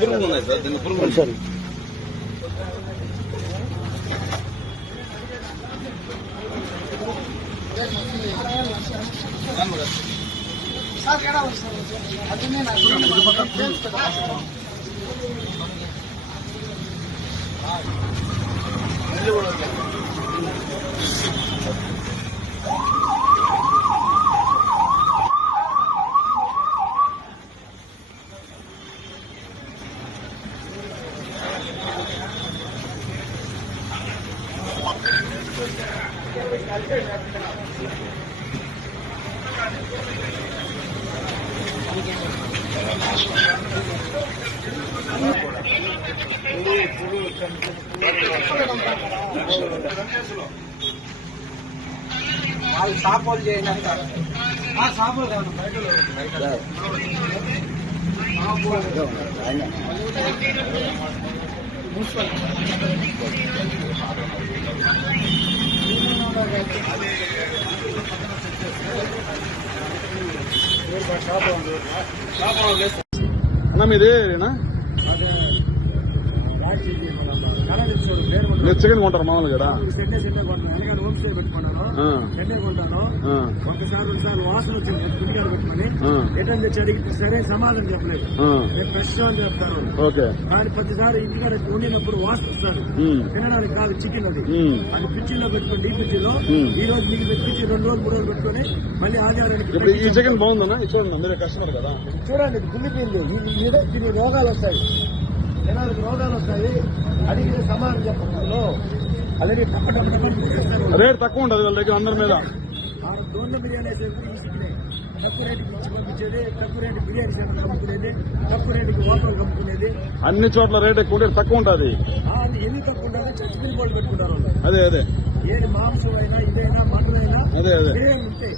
పురుగులు ఉన్నాయి సార్, దీన్ని పురుగులు సార్. సాపోలు చేయండి సాపోలు కాదు మున్సిపల్ అన్న మీదేనా మీరు చికెన్ కొంటారు మామూలు కదా? ఒకసారి వాసన వచ్చింది గుండికాయలు పెట్టుకుని రిటర్న్ తెచ్చి అడిగితే సరే సమాధానం చెప్పలేదు. ఫ్రెష్ అని చెప్తారు కానీ ప్రతిసారి ఇంటికాడ వండినప్పుడు వాసన వస్తారు. తినడానికి కాదు చికెన్ అది ఫ్రిడ్జ్ లో పెట్టుకుని డీప్ ఫ్రిడ్జ్ లో ఈ రోజు మీకు తెప్పించి 2 రోజులు 3 రోజులు పెట్టుకుని మళ్ళీ ఆదివారానికి ఈ చికెన్ బాగుందన్నా చూడండి, మీరే కస్టమర్ కదా, చూడండి గుండిపోయింది. దీని రోగాలు వస్తాయి, జనాలకు రోగాలు వస్తాయి. అడిగిన సమాధానం చెప్పడంలో అలాగే రేట్ తక్కువ ఉంటుంది వాళ్ళ దగ్గర అందరి మీద. దోన్న బిర్యానీ అయితే తక్కువ రేటుకి ఇచ్చి పంపించేది, తక్కువ రేటు బిర్యానీ సేవలు అమ్ముకునేది, తక్కువ రేటుకి ఓపెన్ అమ్ముకునేది. అన్ని చోట్ల రేట్ ఎక్కువ తక్కువ ఉంటుంది. ఎన్ని తక్కువ ఉండాలి చచ్చిపోయి వాళ్ళు పెట్టుకుంటారు. అదే ఏది మాంసం అయినా ఇదైనా మటన్ అయినా అదే బిర్యానీ ఉంటే